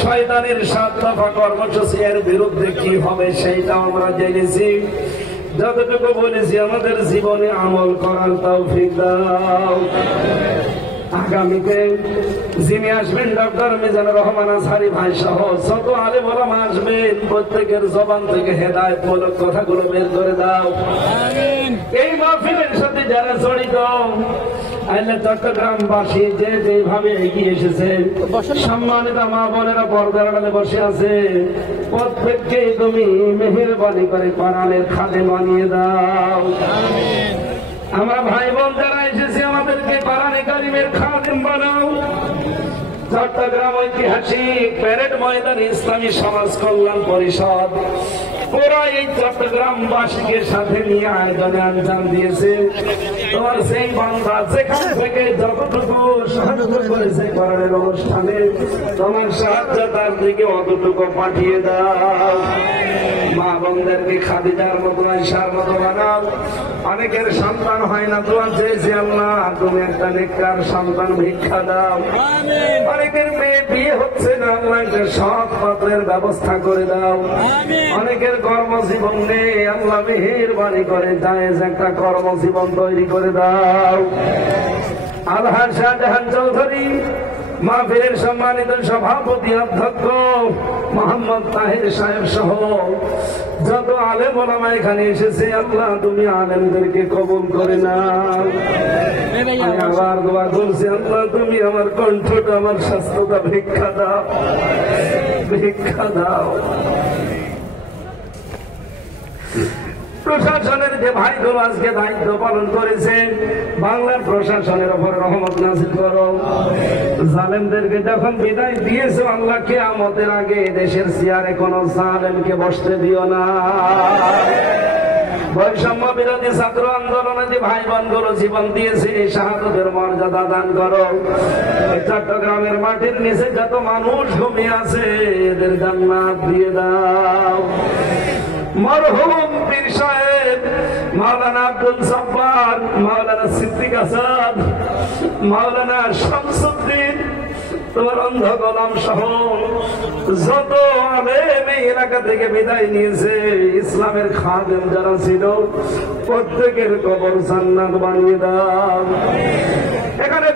শয়তানের 7 দফা কর্মসূচি এর বিরুদ্ধে কি হবে সেটা আমরা জেনেছি। যতটুকু বলেছি আমাদের জীবনে আমল করার তৌফিক দাও। আগামীতে যিনি আসবেন ডক্টর মিজানুর রহমান আজহারী ভাই সহ যত আলেম ওলামা আসবেন প্রত্যেকের জবান থেকে হেদায়েতমূলক কথাগুলো বের করে দাও। এই মাহফিলের সাথে যারা জড়িত চট্টগ্রামবাসী যে যেভাবে এগিয়ে এসেছে, সম্মানিত মা বোনেরা পর্দার আড়ালে বসে আছে, প্রত্যেককে তুমি মেহেরবানি করে কোরআনের খাদেম বানিয়ে দাও। আমরা ভাই বোন যারা এসেছি আমাদেরকে কোরআনে কারিমের খাদেম বানাও। চট্টগ্রাম ঐতিহাসিক প্যারেড ময়দান ইসলামী সমাজ কল্যাণ পরিষদ পুরা এই চট্টগ্রামবাসীকে সাথে নিয়ে আয়োজনে আঞ্জাম দিয়েছে। তোমার সেই বান্দা যেখান থেকে যতটুকু সাহায্য করেছে কোরআনের অনুষ্ঠানে, তোমার সাহায্য তার দিকে অতটুকু পাঠিয়ে দাও। মা বোনদেরকে খাদিজার মতো আয়েশার মতো বানাও। অনেকের সন্তান হয় না, দোয়া চেয়েছে আল্লাহ তুমি একটা নেককার সন্তান ভিক্ষা দাও। অনেকের মেয়ে বিয়ে হচ্ছে না, আল্লাহ একটা সৎ পাত্রের ব্যবস্থা করে দাও। অনেকের কর্মজীবন নেই, আল্লাহ মেহেরবানি করে জায়েজ একটা কর্মজীবন তৈরি করে দাও। আলহাজ শাহজাহান চৌধুরী মাহফিলের সম্মানিত সভাপতি অধ্যক্ষ মোহাম্মদ তাহির সাহেব সহ যত আলেম ওলামা এখানে এসেছে, আল্লাহ তুমি আলেমদেরকে কবুল করে নাও। আবার দোয়া করছি আল্লাহ তুমি আমার কণ্ঠটা আমার স্বাস্থ্যটা ভিক্ষা দাও, ভিক্ষা দাও। প্রশাসনের যে ভাইগুলো আজকে দায়িত্ব পালন করেছে, বাংলার প্রশাসনের উপর রহমত নাযিল করো। জালেমদেরকে যখন বিদায় দিয়েছো আল্লাহ, কিয়ামতের আগে দেশের চেয়ারে কোন জালেমকে বসতে দিও না। বৈষম্য বিরোধী ছাত্র আন্দোলনে যে ভাই বোনগুলো জীবন দিয়েছে, এই শাহাদাতের মর্যাদা দান করো। চট্টগ্রামের মাটির নিচে যত মানুষ ঘুমিয়ে আছে এদের জান্নাত দিয়ে দাও। মরহুম পীর সাহেব মাওলানা আব্দুল জব্বার, মাওলানা সিদ্দিক আসাদ, মাওলানা শামসুদ্দিন, তোমার অন্ধ গোলাম সহ যত আলেম এই এলাকা থেকে বিদায় নিয়েছে, ইসলামের খাদেম যারা ছিল প্রত্যেকের কবর জান্নাত বানিয়ে দাও। এখানে